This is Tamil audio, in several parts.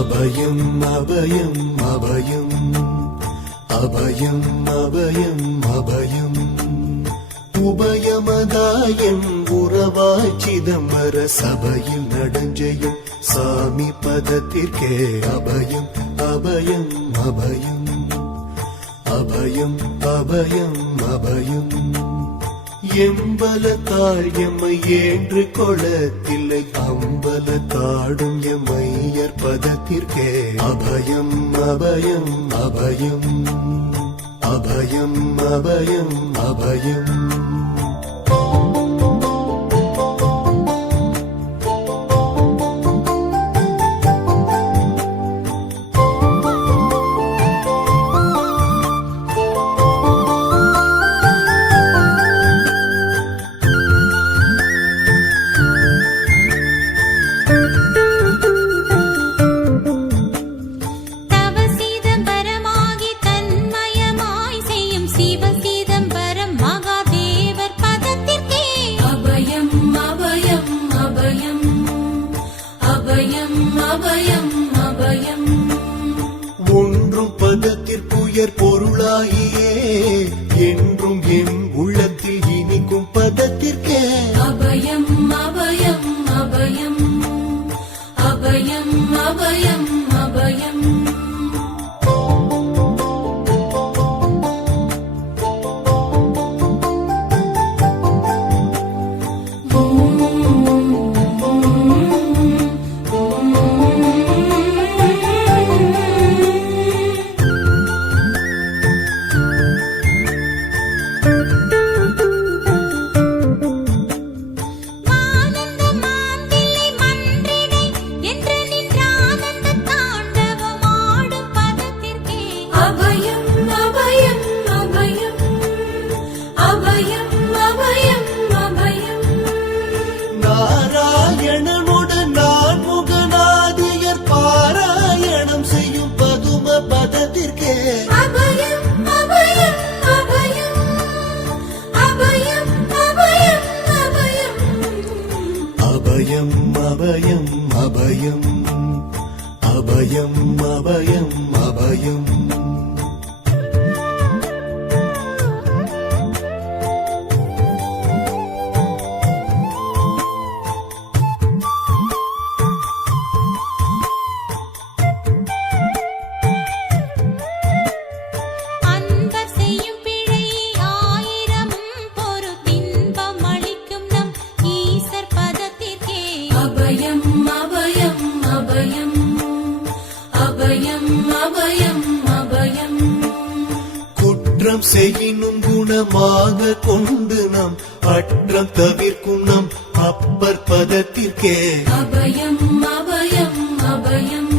அபயம் அபயம் அபயம் அபயம் அபயம் அபயம் உபயமதாயம் உறவாய் சிதம்பர சபையில் நடஞ்செய்யும் சாமி பதத்திற்கே அபயம் அபயம் அபயம் அபயம் அபயம் அபயம் எம்பலத்தாள் எம்மை ஏன்று கொளத்தில்லை அம்பலத்தாடும் எம்மையர் பதத்திற்கே அபயம் அபயம் அபயம் அபயம் அபயம் அபயம் ஒன்றும் பதத்திற்குயர் பொருளாகியே என்றும் என் உள்ளத்தில் இனிக்கும் பதத்திற்கே அபயம் அபயம் அபயம் அபயம் அபயம் அபயம் நாராயணனுடன் நான் முகநாதியர் பாராயணம் செய்யும் பதும பதத்திற்கே அபயம் அபயம் அபயம் அபயம் அபயம் அபயம் அபயம் அபயம் அபயம் அபயம் அபயம் அபயம் குற்றம் செய்யினும் குணமாக கொண்டு நாம் அற்றம் தவிர்க்கும் நம் அப்பர் பதத்திற்கே அபயம் அபயம் அபயம்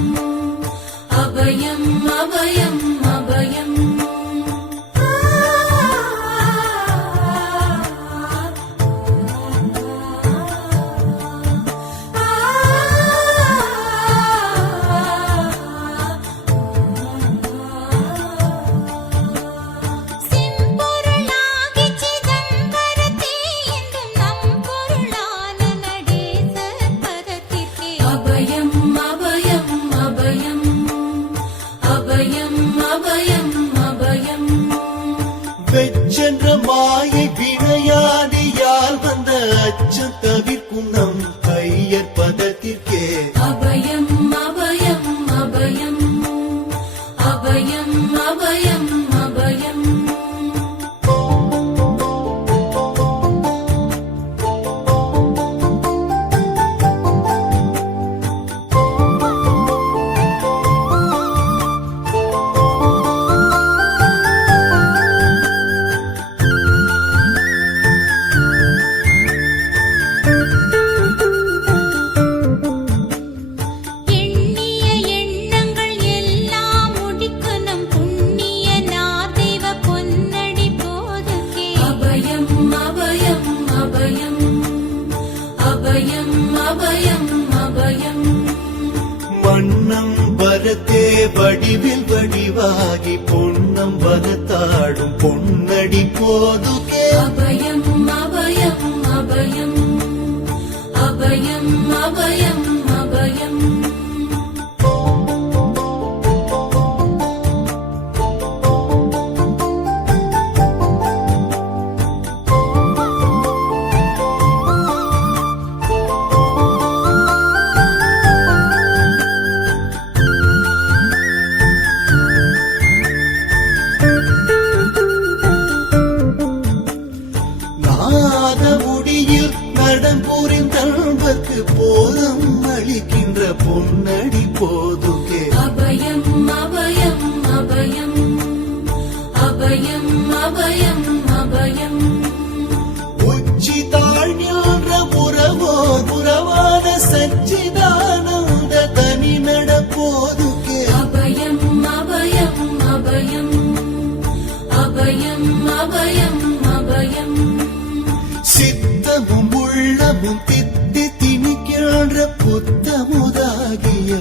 அபயம் அபயம் அபயம் வெச்சென்ற மாயை வினையாடியால் வந்த அச்சம் தவிர்க்கும் நம் கையற் பதத்திற்கே அபயம் அபயம் அபயம் அபயம் அபயம் அபயம் மன்னம் வரத்தே வடிவில் வடிவாகி பொன்னம் வரத்தாடும் பொன்னடி போதுகே அபயம் அபயம் அபயம் அபயம் அபயம் அபயம் நாத முடியில் நடம் புரிந்தல்வர்க்கு போதம் அளிக்கின்ற பொன்னடி போதுகே அபயம் அபயம் அபயம் அபயம் அபயம் அபயம் உச்சி தாழ்நின்ற உறவோர் உறவான சச்சிதானந்த தனி நடப்போதுகே அபயம் அபயம் அபயம் அபயம் அபயம் அபயம் சித்தமும் உள்ளமும் தித்தி திணிக்கின்ற புத்தமுதாகிய